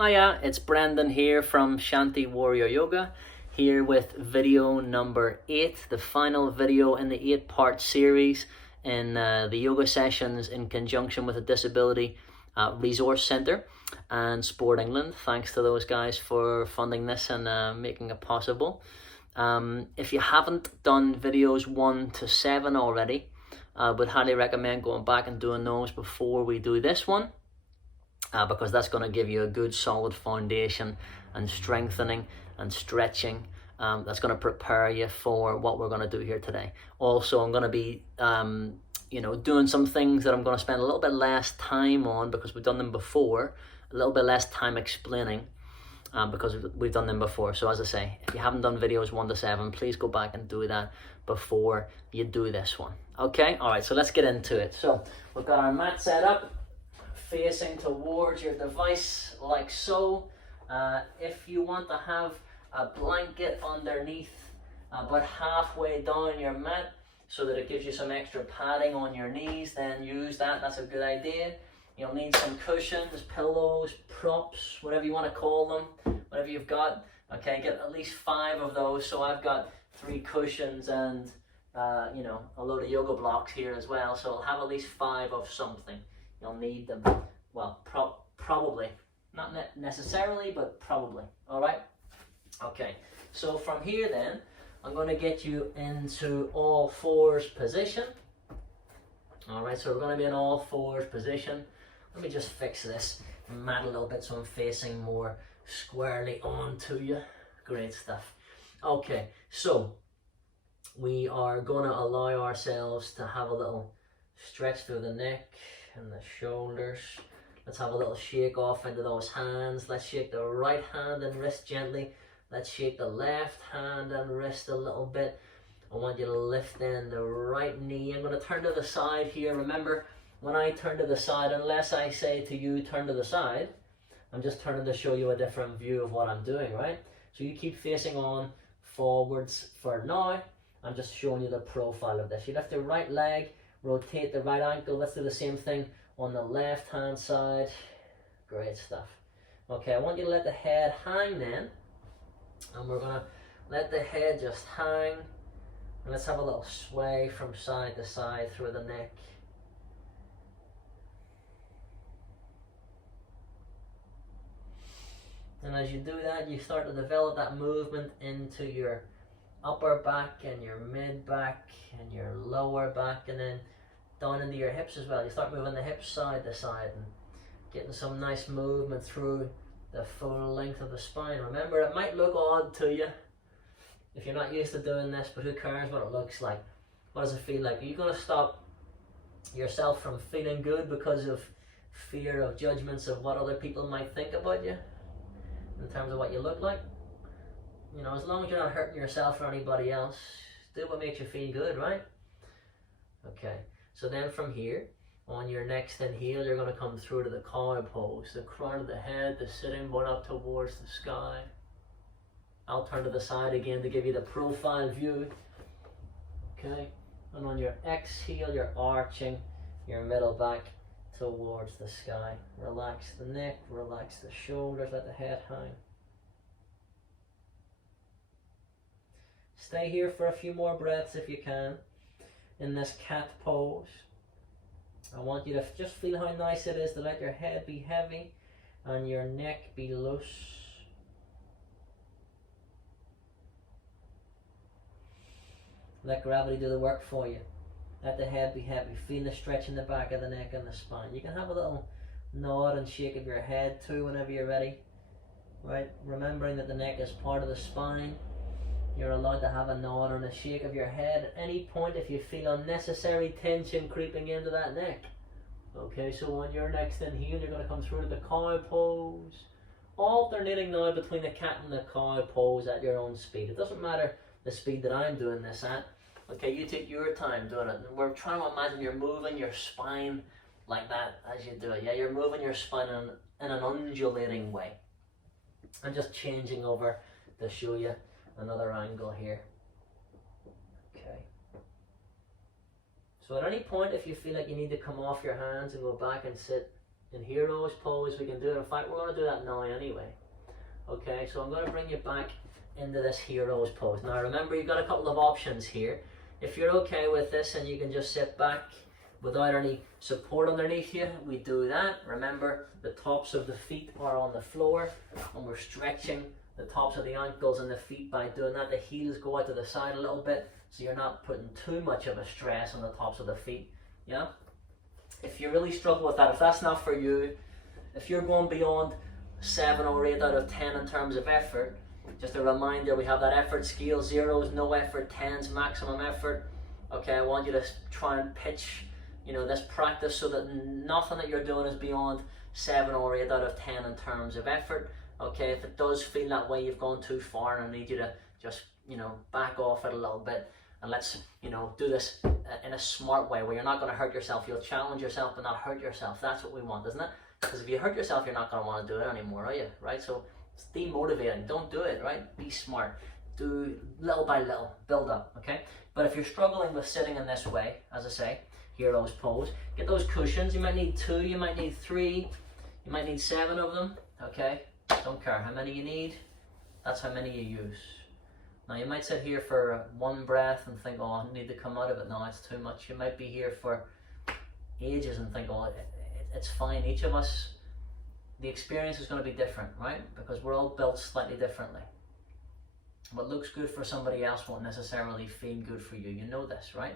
Hiya, it's Brendan here from Shanti Warrior Yoga, here with video number 8, the final video in the 8-part series in the yoga sessions in conjunction with the Disability Resource Centre and Sport England. Thanks to those guys for funding this and making it possible. If you haven't done videos 1 to 7 already, I would highly recommend going back and doing those before we do this one. Because that's going to give you a good solid foundation and strengthening and stretching. That's going to prepare you for what we're going to do here today. Also, I'm going to be doing some things that I'm going to spend a little bit less time on because we've done them before, a little bit less time explaining because we've done them before. So as I say, if you haven't done videos 1 to 7, please go back and do that before you do this one. Okay, all right, so let's get into it. So we've got our mat set up, facing towards your device like so. If you want to have a blanket underneath about halfway down your mat so that it gives you some extra padding on your knees, then use that. That's a good idea. You'll need some cushions, pillows, props, whatever you want to call them, whatever you've got. Okay, get at least 5 of those. So I've got 3 cushions and a load of yoga blocks here as well, so I'll have at least 5 of something. You'll need them, well, probably, not necessarily, but probably, all right? Okay, so from here then, I'm going to get you into all fours position. All right, so we're going to be in all fours position. Let me just fix this mat a little bit so I'm facing more squarely onto you. Great stuff. Okay, so we are going to allow ourselves to have a little stretch through the neck and the shoulders. Let's have a little shake off into those hands. Let's shake the right hand and wrist gently. Let's shake the left hand and wrist a little bit. I want you to lift then the right knee. I'm going to turn to the side here. Remember, when I turn to the side, unless I say to you turn to the side, I'm just turning to show you a different view of what I'm doing, right? So you keep facing on forwards for now. I'm just showing you the profile of this. You lift the right leg, rotate the right ankle. Let's do the same thing on the left hand side. Great stuff. Okay, I want you to let the head hang then. And we're going to let the head just hang. And let's have a little sway from side to side through the neck. And as you do that, you start to develop that movement into your upper back and your mid back and your lower back, and then down into your hips as well. You start moving the hips side to side and getting some nice movement through the full length of the spine. Remember, it might look odd to you if you're not used to doing this, but who cares what it looks like? What does it feel like? Are you going to stop yourself from feeling good because of fear of judgments of what other people might think about you in terms of what you look like? You know, as long as you're not hurting yourself or anybody else, do what makes you feel good, right? Okay, so then from here, on your next inhale, you're going to come through to the cow pose. The crown of the head, the sitting bone up towards the sky. I'll turn to the side again to give you the profile view. Okay, and on your exhale, you're arching your middle back towards the sky. Relax the neck, relax the shoulders, let the head hang. Stay here for a few more breaths if you can in this cat pose. I want you to just feel how nice it is to let your head be heavy and your neck be loose. Let gravity do the work for you. Let the head be heavy. Feel the stretch in the back of the neck and the spine. You can have a little nod and shake of your head too whenever you're ready. Right? Remembering that the neck is part of the spine. You're allowed to have a nod and a shake of your head at any point if you feel unnecessary tension creeping into that neck. Okay, so on your next inhale, you're going to come through to the cow pose. Alternating now between the cat and the cow pose at your own speed. It doesn't matter the speed that I'm doing this at. Okay, you take your time doing it. We're trying to imagine you're moving your spine like that as you do it. Yeah, you're moving your spine in an undulating way. I'm just changing over to show you another angle here. Okay. So at any point, if you feel like you need to come off your hands and go back and sit, in hero's pose. We can do it. In fact, we're going to do that now anyway. Okay, so I'm going to bring you back into this hero's pose. Now remember, you've got a couple of options here. If you're okay with this and you can just sit back without any support underneath you, we do that. Remember, the tops of the feet are on the floor and we're stretching the tops of the ankles and the feet by doing that. The heels go out to the side a little bit, so you're not putting too much of a stress on the tops of the feet. Yeah? If you really struggle with that, if that's not for you, if you're going beyond 7 or 8 out of 10 in terms of effort, just a reminder, we have that effort scale. 0 is no effort, 10 is maximum effort. Okay, I want you to try and pitch, you know, this practice so that nothing that you're doing is beyond 7 or 8 out of 10 in terms of effort. Okay, if it does feel that way, you've gone too far, and I need you to just, you know, back off it a little bit, and let's, you know, do this in a smart way where you're not going to hurt yourself. You'll challenge yourself but not hurt yourself. That's what we want, isn't it? Because if you hurt yourself, you're not going to want to do it anymore, are you? Right? So it's demotivating. Don't do it, right? Be smart. Do little by little, build up, okay? But if you're struggling with sitting in this way, as I say, hero's pose, get those cushions. You might need 2, you might need 3, you might need 7 of them, okay? Don't care how many you need, that's how many you use. Now you might sit here for 1 breath and think, oh, I need to come out of it now, it's too much. You might be here for ages and think, oh, it's fine. Each of us, the experience is going to be different, right? Because we're all built slightly differently. What looks good for somebody else won't necessarily feel good for you. You know this, right?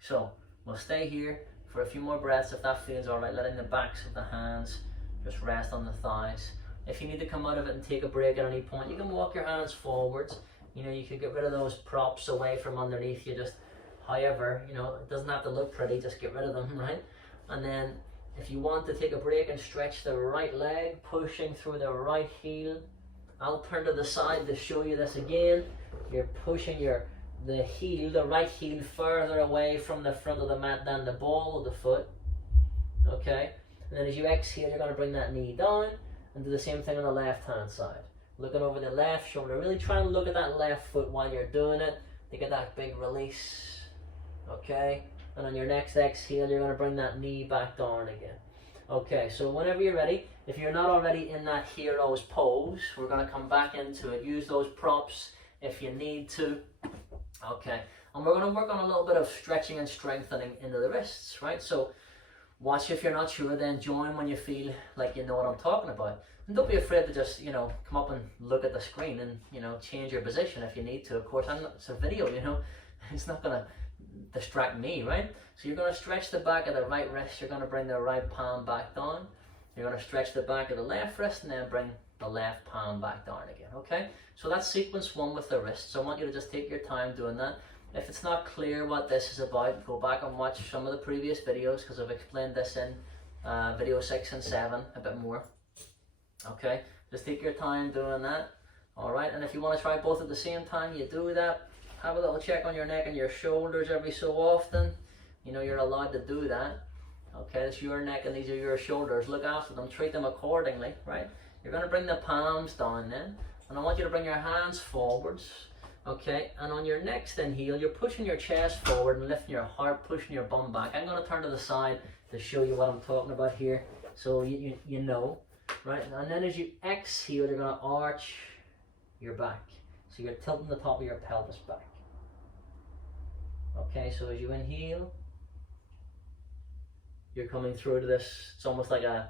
So we'll stay here for a few more breaths if that feels alright, letting the backs of the hands just rest on the thighs. If you need to come out of it and take a break at any point, you can walk your hands forwards. You know, you can get rid of those props away from underneath you, just however, you know, it doesn't have to look pretty, just get rid of them, right? And then if you want to take a break and stretch the right leg, pushing through the right heel. I'll turn to the side to show you this again. You're pushing the heel, the right heel, further away from the front of the mat than the ball of the foot. Okay? And then as you exhale, you're going to bring that knee down and do the same thing on the left hand side. Looking over the left shoulder. Really try and look at that left foot while you're doing it to get that big release. Okay? And on your next exhale, you're going to bring that knee back down again. Okay, so whenever you're ready, if you're not already in that hero's pose, we're going to come back into it. Use those props if you need to. Okay, and we're going to work on a little bit of stretching and strengthening into the wrists, right? So watch if you're not sure, then join when you feel like you know what I'm talking about. And don't be afraid to just, you know, come up and look at the screen and, you know, change your position if you need to. Of course, it's a video, you know, it's not going to distract me, right? So you're going to stretch the back of the right wrist, you're going to bring the right palm back down, you're going to stretch the back of the left wrist and then bring the left palm back down again, okay? So that's sequence 1 with the wrists. So I want you to just take your time doing that. If it's not clear what this is about, go back and watch some of the previous videos because I've explained this in video 6 and 7 a bit more, okay? Just take your time doing that, all right? And if you want to try both at the same time, you do that. Have a little check on your neck and your shoulders every so often. You know, you're allowed to do that. Okay, it's your neck and these are your shoulders. Look after them, treat them accordingly, right? You're going to bring the palms down then. And I want you to bring your hands forwards. Okay, and on your next inhale, you're pushing your chest forward and lifting your heart, pushing your bum back. I'm going to turn to the side to show you what I'm talking about here. So you know, right? And then as you exhale, you're going to arch your back. So you're tilting the top of your pelvis back. Okay, so as you inhale, you're coming through to this, it's almost like a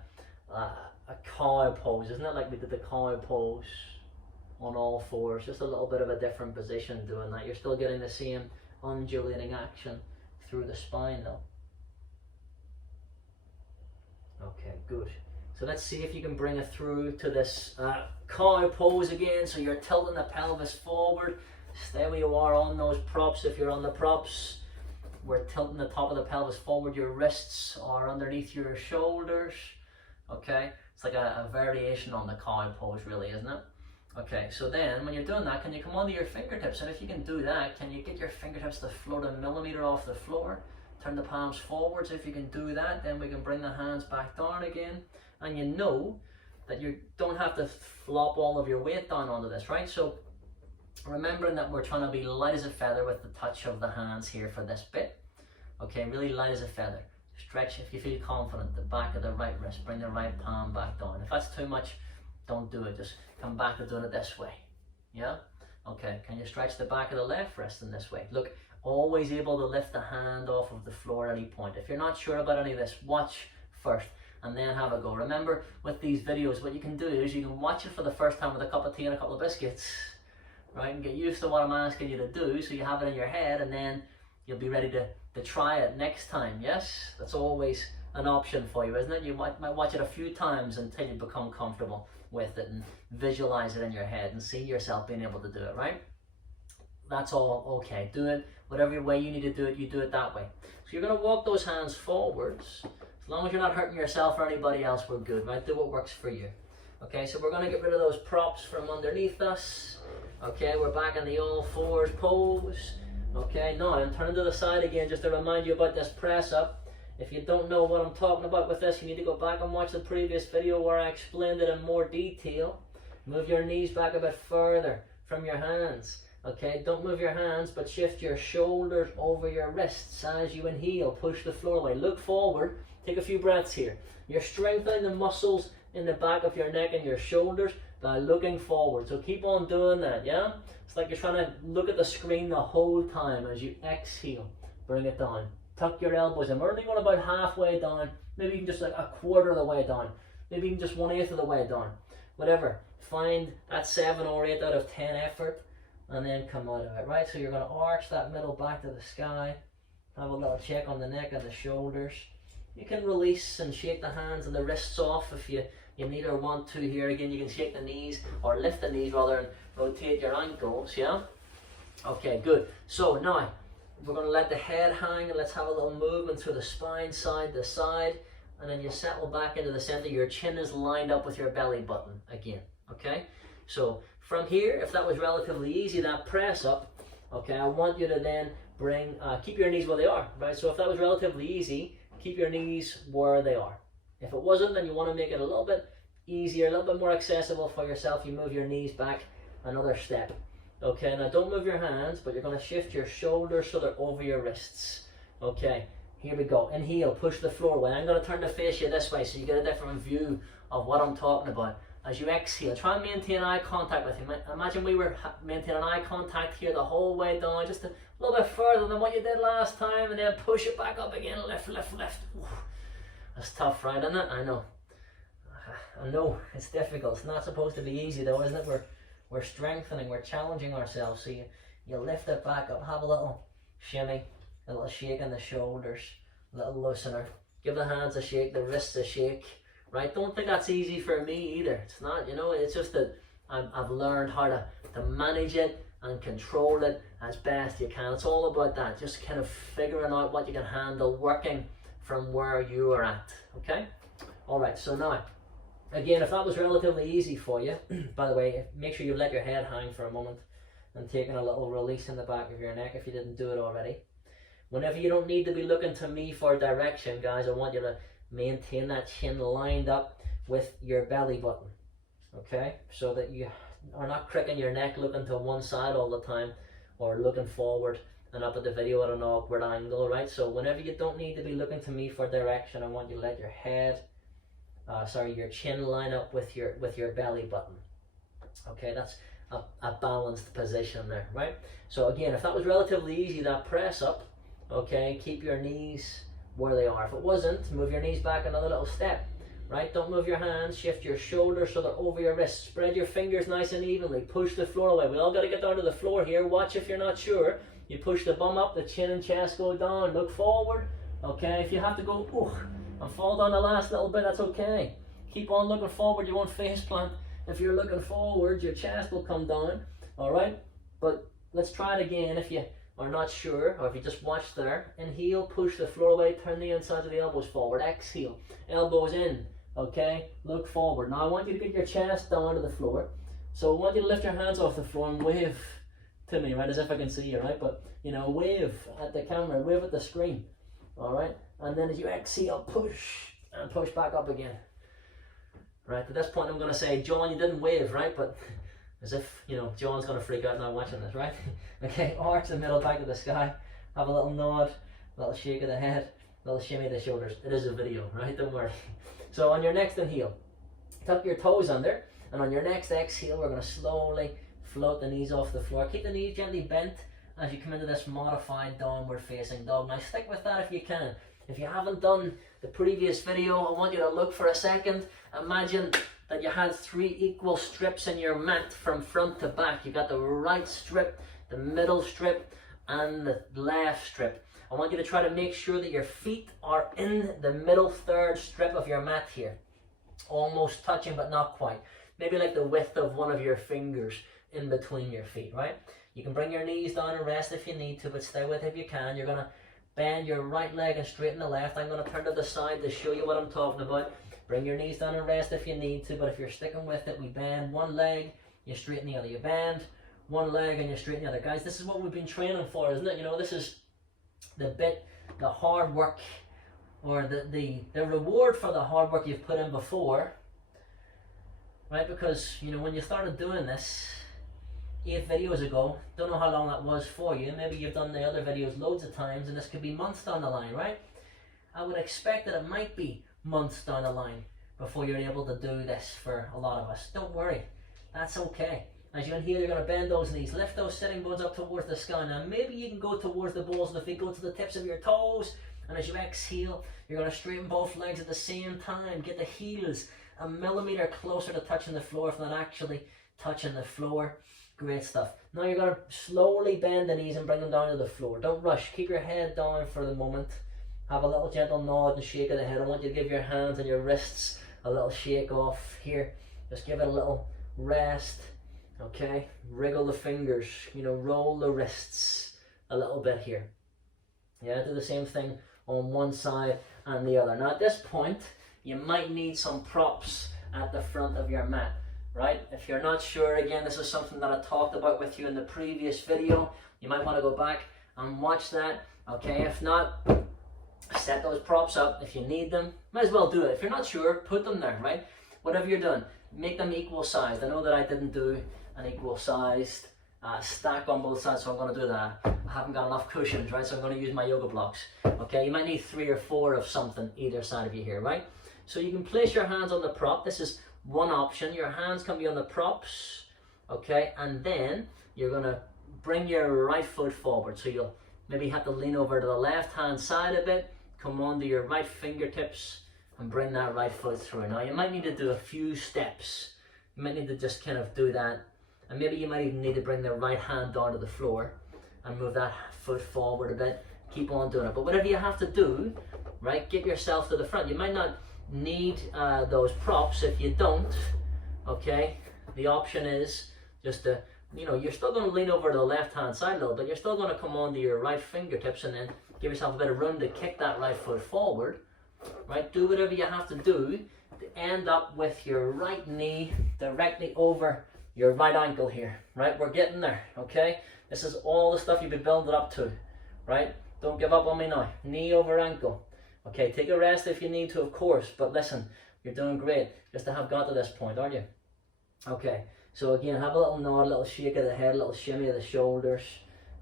cow pose, isn't it? Like we did the cow pose on all fours, just a little bit of a different position doing that. You're still getting the same undulating action through the spine though. Okay, good. So let's see if you can bring it through to this cow pose again. So you're tilting the pelvis forward. Stay where you are on those props. If you're on the props, we're tilting the top of the pelvis forward. Your wrists are underneath your shoulders. Okay, it's like a variation on the cow pose really, isn't it? Okay, so then when you're doing that, can you come onto your fingertips? And if you can do that, can you get your fingertips to float a millimeter off the floor? Turn the palms forwards. If you can do that, then we can bring the hands back down again. And you know that you don't have to flop all of your weight down onto this, right? So remembering that we're trying to be light as a feather with the touch of the hands here for this bit. Okay, really light as a feather. Stretch if you feel confident, the back of the right wrist, bring the right palm back down. If that's too much, don't do it, just come back to doing it this way. Yeah? Okay, can you stretch the back of the left wrist in this way? Look, always able to lift the hand off of the floor at any point. If you're not sure about any of this, watch first and then have a go. Remember, with these videos, what you can do is you can watch it for the first time with a cup of tea and a couple of biscuits, right? And get used to what I'm asking you to do so you have it in your head, and then you'll be ready to try it next time. Yes? That's always an option for you, isn't it? You might watch it a few times until you become comfortable with it and visualize it in your head and see yourself being able to do it, right? That's all okay. Do it whatever way you need to do it, you do it that way. So you're going to walk those hands forwards. As long as you're not hurting yourself or anybody else, we're good, right? Do what works for you. Okay, so we're going to get rid of those props from underneath us. Okay, we're back in the all fours pose. Okay, now I'm turning to the side again just to remind you about this press up. If you don't know what I'm talking about with this, you need to go back and watch the previous video where I explained it in more detail. Move your knees back a bit further from your hands. Okay, don't move your hands, but shift your shoulders over your wrists as you inhale. Push the floor away. Look forward. Take a few breaths here. You're strengthening the muscles in the back of your neck and your shoulders by looking forward. So keep on doing that, yeah? It's like you're trying to look at the screen the whole time as you exhale. Bring it down. Tuck your elbows in. We're only going about halfway down. Maybe even just like a quarter of the way down. Maybe even just 1/8 of the way down. Whatever. Find that 7 or 8 out of 10 effort and then come out of it, right? So you're going to arch that middle back to the sky. Have a little check on the neck and the shoulders. You can release and shake the hands and the wrists off if you need or want to here. Again, you can shake the knees or lift the knees rather and rotate your ankles, yeah? Okay, good. So now, we're going to let the head hang and let's have a little movement through the spine, side to side. And then you settle back into the center. Your chin is lined up with your belly button again, okay? So from here, if that was relatively easy, that press up, okay, I want you to then bring, keep your knees where they are, right? So if that was relatively easy, keep your knees where they are. If it wasn't, then you want to make it a little bit easier, a little bit more accessible for yourself. You move your knees back another step. Okay, now don't move your hands, but you're going to shift your shoulders so they're over your wrists. Okay, here we go. Inhale, push the floor away. I'm going to turn to face you this way so you get a different view of what I'm talking about. As you exhale, try and maintain eye contact with him. Imagine we were maintaining eye contact here the whole way down, just a little bit further than what you did last time, and then push it back up again, lift, lift, lift. Ooh, that's tough, right, isn't it? I know, it's difficult. It's not supposed to be easy though, isn't it? We're strengthening, we're challenging ourselves. So you lift it back up, have a little shimmy, a little shake in the shoulders, a little loosener. Give the hands a shake, the wrists a shake. Right, don't think that's easy for me either. It's not, it's just that I've learned how to manage it and control it as best you can. It's all about that, just kind of figuring out what you can handle, working from where you are at, okay? All right, so now, again, if that was relatively easy for you, by the way, make sure you let your head hang for a moment and taking a little release in the back of your neck if you didn't do it already. Whenever you don't need to be looking to me for direction, guys, I want you to maintain that chin lined up with your belly button, okay? So that you are not cricking your neck looking to one side all the time or looking forward and up at the video at an awkward angle, right? So whenever you don't need to be looking to me for direction, I want you to let your head, your chin line up with your belly button. Okay, that's a balanced position there, right? So again, if that was relatively easy, that press up, okay, keep your knees where they are. If it wasn't, move your knees back another little step, right? Don't move your hands, shift your shoulders so they're over your wrists. Spread your fingers nice and evenly, push the floor away. We all got to get down to the floor here. Watch if you're not sure. You push the bum up, the chin and chest go down, look forward, okay? If you have to go, and fall down the last little bit, that's okay. Keep on looking forward, you won't face plant. If you're looking forward, your chest will come down, all right? But let's try it again if you are not sure, or if you just watch there. Inhale, push the floor away, turn the inside of the elbows forward. Exhale, elbows in, okay? Look forward. Now I want you to get your chest down to the floor. So I want you to lift your hands off the floor and wave to me, right? As if I can see you, right? But, wave at the camera, wave at the screen, all right? And then as you exhale, push, and push back up again. Right, at this point I'm going to say, John, you didn't wave, right? But as if, John's going to freak out now watching this, right? Okay, arch the middle back of the sky, have a little nod, a little shake of the head, a little shimmy of the shoulders. It is a video, right? Don't worry. So on your next inhale, tuck your toes under, and on your next exhale, we're going to slowly float the knees off the floor. Keep the knees gently bent as you come into this modified downward facing dog. Now stick with that if you can. If you haven't done the previous video, I want you to look for a second. Imagine that you had 3 equal strips in your mat from front to back. You got the right strip, the middle strip, and the left strip. I want you to try to make sure that your feet are in the middle third strip of your mat here. Almost touching, but not quite. Maybe like the width of one of your fingers in between your feet, right? You can bring your knees down and rest if you need to, but stay with it if you can. You're going to bend your right leg and straighten the left. I'm going to turn to the side to show you what I'm talking about. Bring your knees down and rest if you need to, but if you're sticking with it, we bend one leg, you straighten the other. You bend one leg and you straighten the other. Guys, this is what we've been training for, isn't it? You know, this is the hard work, or the reward for the hard work you've put in before, right? Because, you know, when you started doing this 8 videos ago, don't know how long that was for you. Maybe you've done the other videos loads of times, and this could be months down the line, right? I would expect that it might be months down the line before you're able to do this for a lot of us. Don't worry, that's okay. As you inhale, you're going to bend those knees, lift those sitting bones up towards the sky. Now maybe you can go towards the balls of the feet, go to the tips of your toes, and as you exhale, you're going to straighten both legs at the same time. Get the heels a millimeter closer to touching the floor if not actually touching the floor. Great stuff. Now you're going to slowly bend the knees and bring them down to the floor. Don't rush. Keep your head down for the moment. Have a little gentle nod and shake of the head. I want you to give your hands and your wrists a little shake off here. Just give it a little rest. Okay, wriggle the fingers, you know, roll the wrists a little bit here. Yeah, do the same thing on one side and the other. Now at this point, you might need some props at the front of your mat, right? If you're not sure, again, this is something that I talked about with you in the previous video. You might want to go back and watch that, okay? If not, set those props up if you need them. Might as well do it. If you're not sure, put them there, right? Whatever you're doing, make them equal sized. I know that I didn't do an equal sized stack on both sides, so I'm going to do that. I haven't got enough cushions, right? So I'm going to use my yoga blocks. Okay, you might need 3 or 4 of something either side of you here, right? So you can place your hands on the prop. This is one option. Your hands can be on the props, okay? And then you're going to bring your right foot forward. So you'll maybe have to lean over to the left hand side a bit, come onto your right fingertips and bring that right foot through. Now you might need to do a few steps. You might need to just kind of do that. And maybe you might even need to bring the right hand down to the floor and move that foot forward a bit. Keep on doing it. But whatever you have to do, right, get yourself to the front. You might not need those props. If you don't, okay, the option is just to, you know, you're still going to lean over to the left hand side a little bit. You're still going to come onto your right fingertips and then give yourself a bit of room to kick that right foot forward, right? Do whatever you have to do to end up with your right knee directly over your right ankle here, right? We're getting there, okay? This is all the stuff you've been building up to, right? Don't give up on me now. Knee over ankle. Okay, take a rest if you need to, of course, but listen, you're doing great just to have got to this point, aren't you? Okay, so again, have a little nod, a little shake of the head, a little shimmy of the shoulders,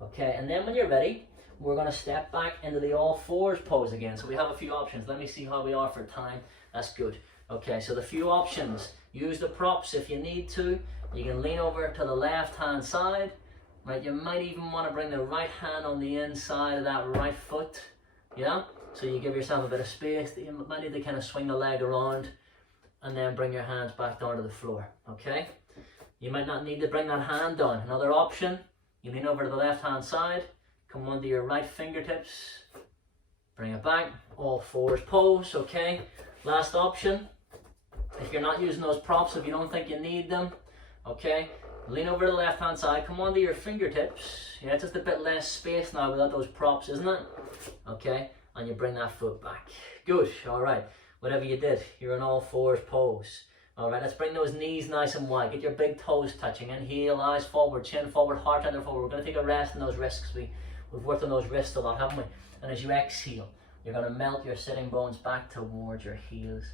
okay? And then when you're ready, we're going to step back into the all fours pose again. So we have a few options. Let me see how we are for time. That's good. Okay, so the few options. Use the props if you need to. You can lean over to the left hand side, right? You might even want to bring the right hand on the inside of that right foot, yeah? So you give yourself a bit of space. You might need to kind of swing the leg around and then bring your hands back down to the floor, okay? You might not need to bring that hand down. Another option, you lean over to the left hand side, come onto your right fingertips, bring it back, all fours pose, okay? Last option, if you're not using those props, if you don't think you need them, okay, lean over to the left hand side, come onto your fingertips. Yeah, just a bit less space now without those props, isn't it? Okay, and you bring that foot back. Good, all right. Whatever you did, you're in all fours pose. All right, let's bring those knees nice and wide. Get your big toes touching. Inhale, eyes forward, chin forward, heart under forward. We're going to take a rest in those wrists. We've worked on those wrists a lot, haven't we? And as you exhale, you're going to melt your sitting bones back towards your heels.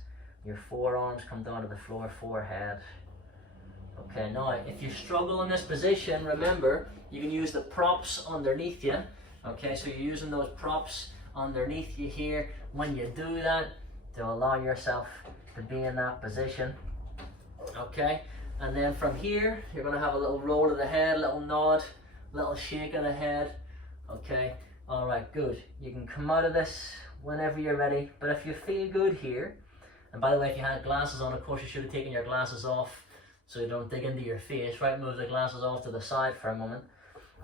Your forearms come down to the floor, forehead. Okay, now if you struggle in this position, remember, you can use the props underneath you. Okay, so you're using those props underneath you here. when you do that, to allow yourself to be in that position. Okay, and then from here, you're gonna have a little roll of the head, a little nod, a little shake of the head. Okay, all right, good. You can come out of this whenever you're ready, but if you feel good here, and by the way, if you had glasses on, of course you should have taken your glasses off so you don't dig into your face, right? Move the glasses off to the side for a moment,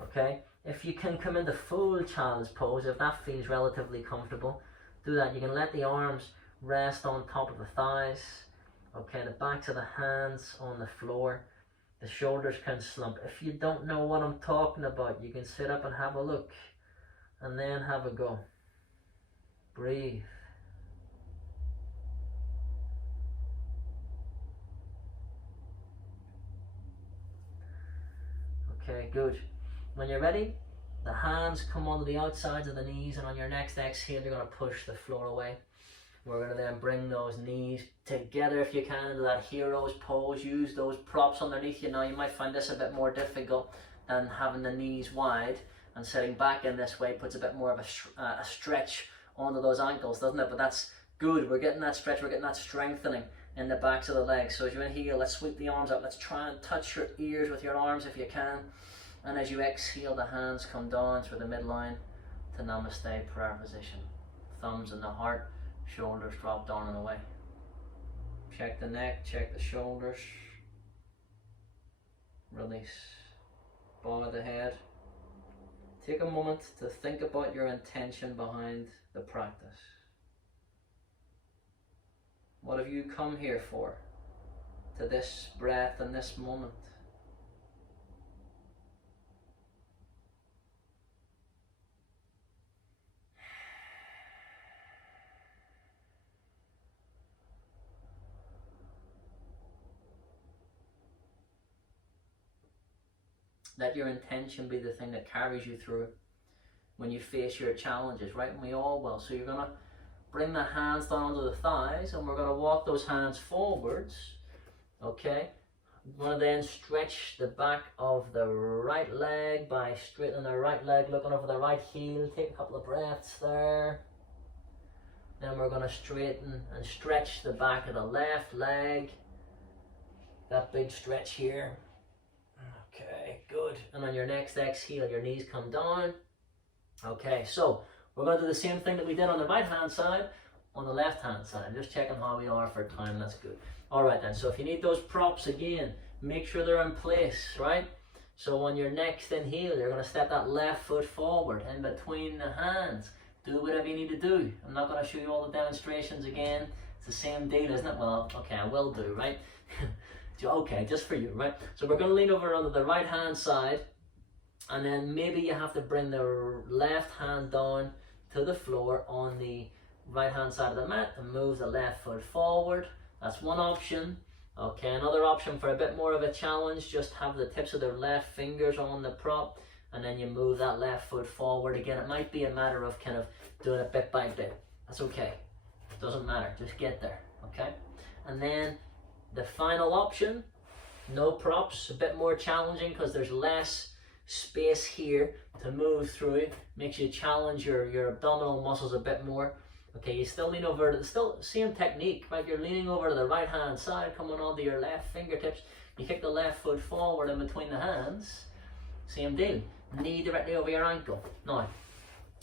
okay? If you can come into full child's pose, if that feels relatively comfortable, do that. You can let the arms rest on top of the thighs, okay? The backs of the hands on the floor. The shoulders can slump. If you don't know what I'm talking about, you can sit up and have a look, and then have a go. Breathe. Okay, good. When you're ready, the hands come onto the outsides of the knees, and on your next exhale, you're going to push the floor away. We're going to then bring those knees together if you can into that hero's pose. Use those props underneath you. Now, you might find this a bit more difficult than having the knees wide, and sitting back in this way puts a bit more of a stretch onto those ankles, doesn't it? But that's good. We're getting that stretch, we're getting that strengthening in the backs of the legs. So as you inhale, let's sweep the arms up. Let's try and touch your ears with your arms if you can. And as you exhale, the hands come down through the midline to Namaste prayer position. Thumbs in the heart, shoulders drop down and away. Check the neck, check the shoulders. Release. Bow the head. Take a moment to think about your intention behind the practice. What have you come here for? To this breath and this moment? Let your intention be the thing that carries you through when you face your challenges, right? And we all will. So you're going to bring the hands down onto the thighs, and we're going to walk those hands forwards, okay? We're going to then stretch the back of the right leg by straightening the right leg, looking over the right heel. Take a couple of breaths there. Then we're going to straighten and stretch the back of the left leg. That big stretch here. Okay, good. And on your next exhale, your knees come down. Okay, so we're going to do the same thing that we did on the right hand side on the left hand side. I'm just checking how we are for time. That's good. All right then, so if you need those props again, make sure they're in place, right? So on your next inhale, you're going to step that left foot forward in between the hands. Do whatever you need to do. I'm not going to show you all the demonstrations again. It's the same deal, isn't it? Well, okay, I will do, right? Okay, just for you, right? So we're going to lean over onto the right hand side, and then maybe you have to bring the left hand down to the floor on the right hand side of the mat and move the left foot forward. That's one option. Okay, another option for a bit more of a challenge, just have the tips of the left fingers on the prop, and then you move that left foot forward again. It might be a matter of kind of doing it bit by bit. That's okay. Doesn't matter, just get there, okay? And then the final option, no props, a bit more challenging because there's less space here to move through. Makes you challenge your abdominal muscles a bit more. Okay, you still lean over, still same technique, right? You're leaning over to the right hand side, coming onto your left fingertips. You kick the left foot forward in between the hands. Same deal, knee directly over your ankle. Now,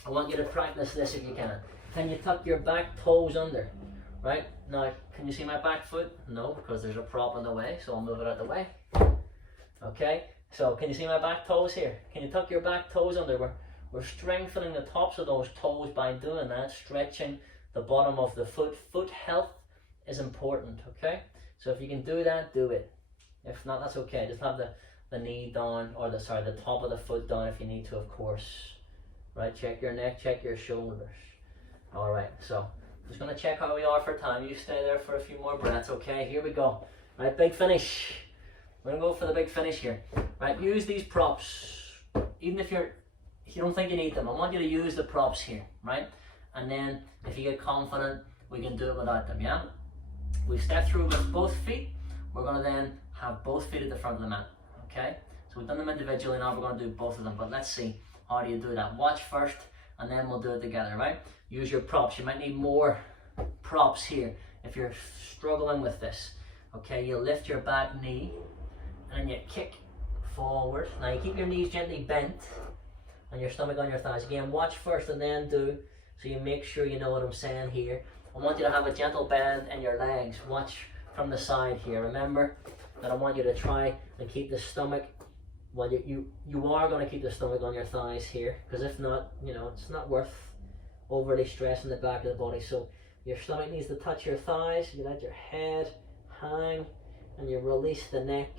I want you to practice this if you can. Can you tuck your back toes under? Right, now can you see my back foot? No, because there's a prop in the way, so I'll move it out of the way. Okay, so can you see my back toes here? Can you tuck your back toes under? We're strengthening the tops of those toes by doing that, stretching the bottom of the foot. Foot health is important, okay? So if you can do that, do it. If not, that's okay. Just have the knee down, or the top of the foot down if you need to, of course. Right, check your neck, check your shoulders. All right, so just going to check how we are for time. You stay there for a few more breaths, okay? Here we go. Right, big finish. We're going to go for the big finish here. Right, use these props. Even if you don't think you need them, I want you to use the props here, right? And then if you get confident, we can do it without them, yeah? We step through with both feet. We're going to then have both feet at the front of the mat, okay? So we've done them individually, now we're going to do both of them, but let's see. How do you do that? Watch first and then we'll do it together, right? Use your props. You might need more props here if you're struggling with this. Okay, you lift your back knee and you kick forward. Now you keep your knees gently bent and your stomach on your thighs. Again, watch first and then do, so you make sure you know what I'm saying here. I want you to have a gentle bend in your legs. Watch from the side here. Remember that I want you to try and keep the stomach, well, you are going to keep the stomach on your thighs here, because if not, you know, it's not worth overly stressing the back of the body. So your stomach needs to touch your thighs. You let your head hang and you release the neck.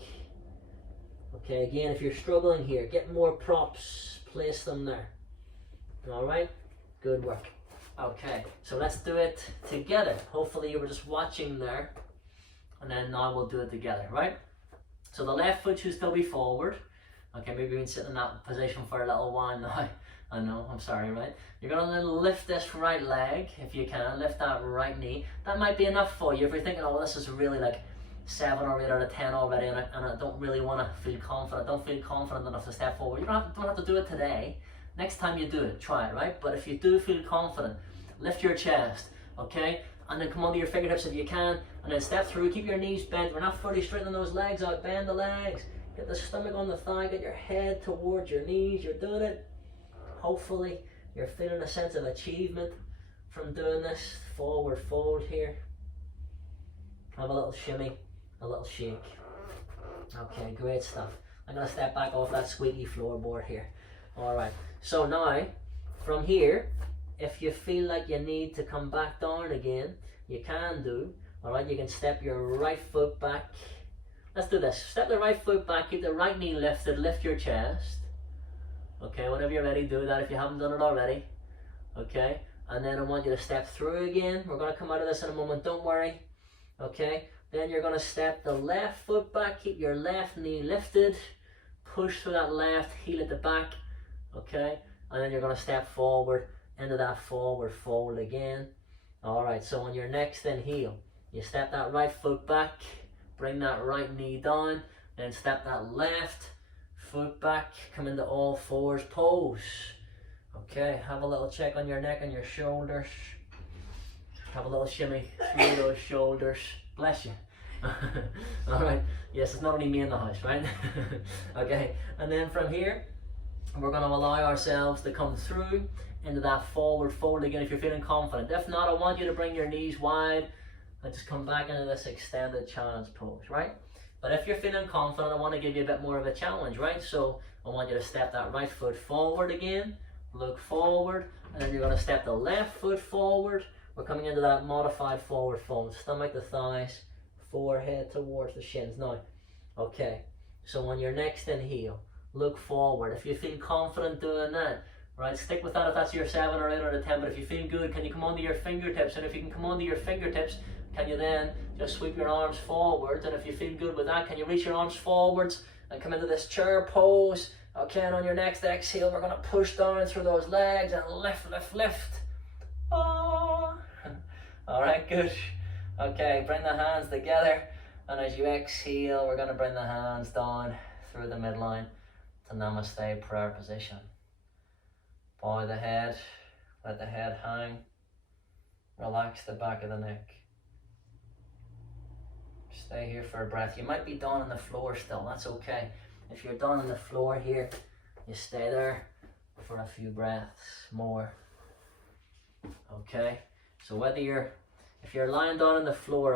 Okay, again, if you're struggling here, get more props, place them there. All right, good work. Okay, so let's do it together. Hopefully you were just watching there, and then now we'll do it together, right? So the left foot should still be forward. Okay, maybe you've been sitting in that position for a little while now. I know, I'm sorry, right? You're gonna lift this right leg, if you can, lift that right knee. That might be enough for you if you're thinking, oh, this is really like 7 or 8 out of 10 already, and I don't really wanna feel confident, don't feel confident enough to step forward. You don't have to do it today. Next time you do it, try it, right? But if you do feel confident, lift your chest, okay? And then come onto your fingertips if you can, and then step through, keep your knees bent. We're not fully straightening those legs out, bend the legs. Get the stomach on the thigh, get your head towards your knees, you're doing it. Hopefully, you're feeling a sense of achievement from doing this. Forward fold here. Have a little shimmy, a little shake. Okay, great stuff. I'm gonna step back off that squeaky floorboard here. All right, so now, from here, if you feel like you need to come back down again, you can do. All right, you can step your right foot back. Let's do this. Step the right foot back, keep the right knee lifted, lift your chest. Okay, whenever you're ready, do that if you haven't done it already. Okay, and then I want you to step through again. We're gonna come out of this in a moment, don't worry. Okay, then you're gonna step the left foot back, keep your left knee lifted, push through that left heel at the back. Okay, and then you're gonna step forward into that forward fold again. All right, so on your next inhale, you step that right foot back, bring that right knee down, then step that left foot back, come into all fours pose. Okay, have a little check on your neck and your shoulders. Have a little shimmy through those shoulders. Bless you. All right, yes, it's not only me in the house, right? Okay, and then from here, we're going to allow ourselves to come through into that forward fold again if you're feeling confident. If not, I want you to bring your knees wide and just come back into this extended child's pose, right? But if you're feeling confident, I want to give you a bit more of a challenge, right? So I want you to step that right foot forward again, look forward, and then you're going to step the left foot forward. We're coming into that modified forward fold, stomach to thighs, forehead towards the shins. Now, okay, so on your next inhale, look forward. If you feel confident doing that, right, stick with that if that's your 7 or 8 out of 10. But if you feel good, can you come onto your fingertips? And if you can come onto your fingertips, can you then just sweep your arms forwards? And if you feel good with that, can you reach your arms forwards and come into this chair pose? Okay, and on your next exhale, we're going to push down through those legs and lift, lift, lift. Oh. All right, good. Okay, bring the hands together. And as you exhale, we're going to bring the hands down through the midline to Namaste prayer position. Bow the head, let the head hang. Relax the back of the neck. Stay here for a breath. You might be down on the floor still, that's okay. If you're down on the floor here, you stay there for a few breaths more. Okay, so if you're lying down on the floor,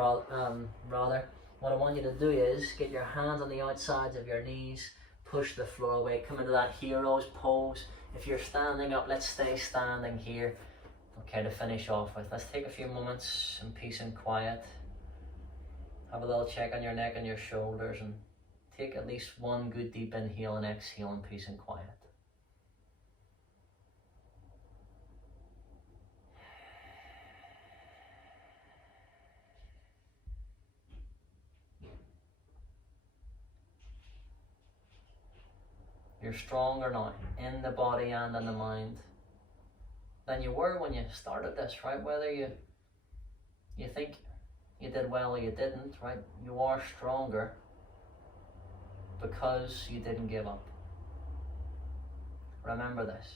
rather, what I want you to do is get your hands on the outsides of your knees, push the floor away, come into that hero's pose. If you're standing up, let's stay standing here. Okay, to finish off with, let's take a few moments in peace and quiet. Have a little check on your neck and your shoulders, and take at least one good deep inhale and exhale in peace and quiet. You're stronger now in the body and in the mind than you were when you started this, right? Whether you think you did well or you didn't, right? You are stronger because you didn't give up. Remember this.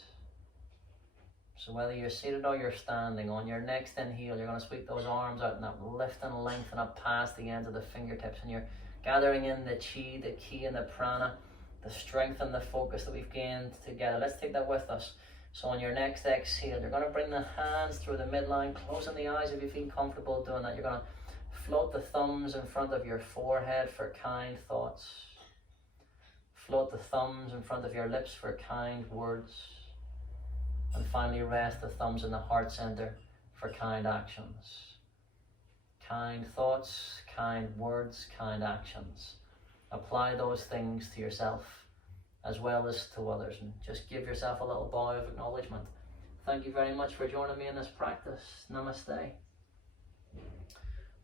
So whether you're seated or you're standing, on your next inhale, you're going to sweep those arms out and that lift and lengthen up past the ends of the fingertips, and you're gathering in the chi, the ki, and the prana, the strength and the focus that we've gained together. Let's take that with us. So on your next exhale, you're going to bring the hands through the midline, closing the eyes if you feel comfortable doing that. You're going to float the thumbs in front of your forehead for kind thoughts. Float the thumbs in front of your lips for kind words. And finally rest the thumbs in the heart center for kind actions. Kind thoughts, kind words, kind actions. Apply those things to yourself as well as to others, and just give yourself a little bow of acknowledgement. Thank you very much for joining me in this practice. Namaste.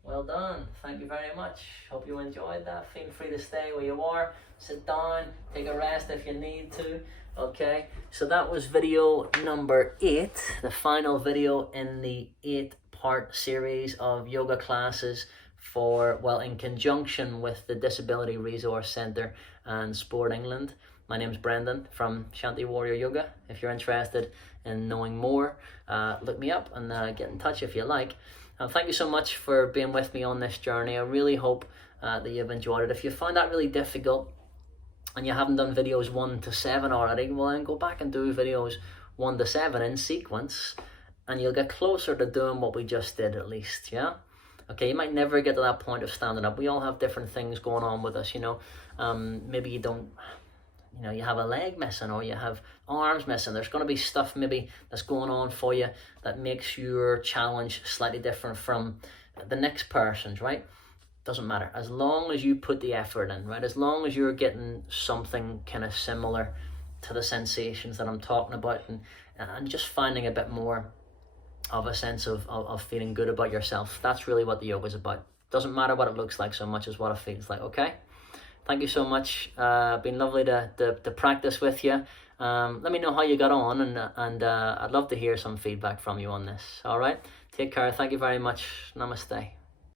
Well done. Thank you very much. Hope you enjoyed that. Feel free to stay where you are. Sit down, take a rest if you need to. Okay, so that was video number 8, the final video in the 8-part series of yoga classes for, well, in conjunction with the Disability Resource Centre and Sport England. My name's Brendan from Shanti Warrior Yoga. If you're interested in knowing more, look me up and get in touch if you like. Thank you so much for being with me on this journey. I really hope that you've enjoyed it. If you find that really difficult and you haven't done videos 1 to 7 already, well then go back and do videos 1 to 7 in sequence, and you'll get closer to doing what we just did at least, yeah? Okay, you might never get to that point of standing up. We all have different things going on with us, you know. Maybe you don't, you know, you have a leg missing or you have arms missing. There's going to be stuff maybe that's going on for you that makes your challenge slightly different from the next person's, right? Doesn't matter. As long as you put the effort in, right? As long as you're getting something kind of similar to the sensations that I'm talking about, and just finding a bit more of a sense of feeling good about yourself. That's really what the yoga is about. Doesn't matter what it looks like so much as what it feels like, okay? Thank you so much. Been lovely to practice with you. Let me know how you got on, and I'd love to hear some feedback from you on this. All right? Take care. Thank you very much. Namaste.